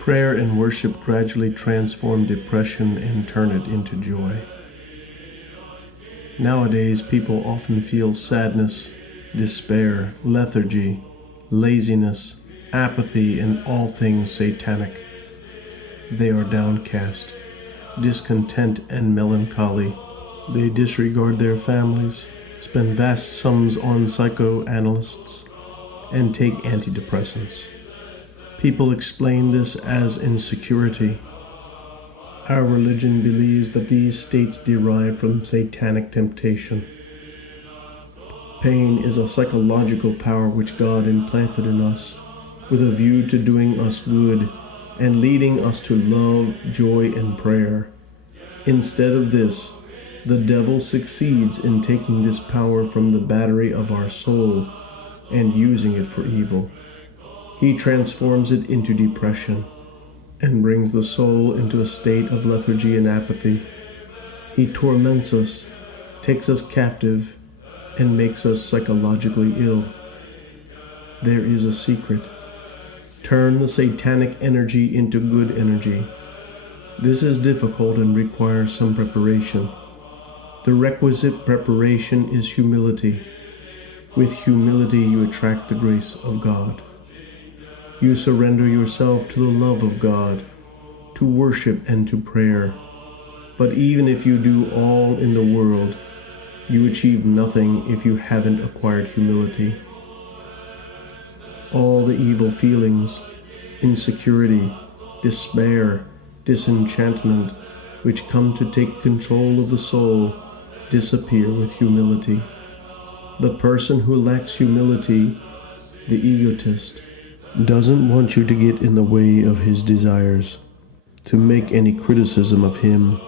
Prayer and worship gradually transform depression and turn it into joy. Nowadays, people often feel sadness, despair, lethargy, laziness, apathy, and all things satanic. They are downcast, discontent, and melancholy. They disregard their families, spend vast sums on psychoanalysts, and take antidepressants. People explain this as insecurity. Our religion believes that these states derive from satanic temptation. Pain is a psychological power which God implanted in us with a view to doing us good and leading us to love, joy, and prayer. Instead of this, the devil succeeds in taking this power from the battery of our soul and using it for evil. He transforms it into depression and brings the soul into a state of lethargy and apathy. He torments us, takes us captive, and makes us psychologically ill. There is a secret. Turn the satanic energy into good energy. This is difficult and requires some preparation. The requisite preparation is humility. With humility, you attract the grace of God. You surrender yourself to the love of God, to worship and to prayer. But even if you do all in the world, you achieve nothing if you haven't acquired humility. All the evil feelings, insecurity, despair, disenchantment, which come to take control of the soul, disappear with humility. The person who lacks humility, the egotist, doesn't want you to get in the way of his desires, to make any criticism of him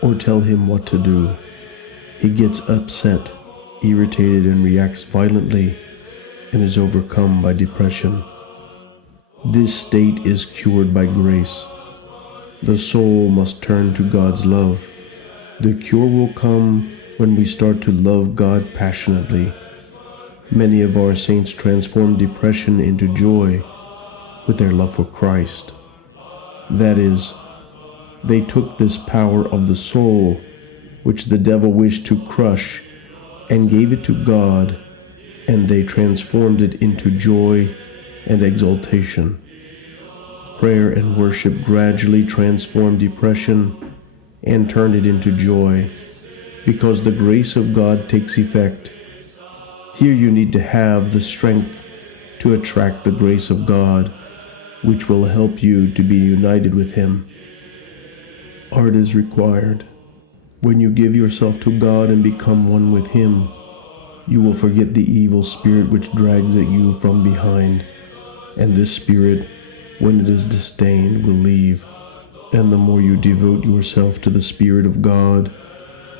or tell him what to do. He gets upset, irritated, and reacts violently and is overcome by depression. This state is cured by grace. The soul must turn to God's love. The cure will come when we start to love God passionately. Many of our saints transformed depression into joy with their love for Christ. That is, they took this power of the soul, which the devil wished to crush, and gave it to God, and they transformed it into joy and exaltation. Prayer and worship gradually transformed depression and turned it into joy, because the grace of God takes effect. Here you need to have the strength to attract the grace of God, which will help you to be united with Him. Art is required. When you give yourself to God and become one with Him, you will forget the evil spirit which drags at you from behind, and this spirit, when it is disdained, will leave. And the more you devote yourself to the Spirit of God,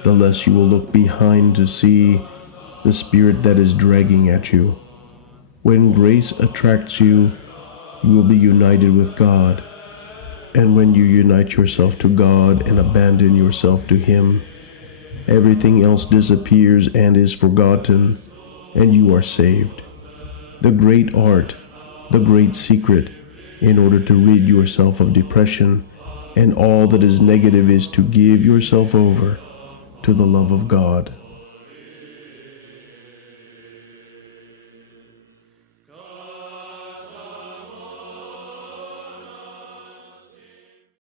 the less you will look behind to see the spirit that is dragging at you. When grace attracts you, you will be united with God. And when you unite yourself to God and abandon yourself to Him, everything else disappears and is forgotten, and you are saved. The great art, the great secret, in order to rid yourself of depression and all that is negative, is to give yourself over to the love of God.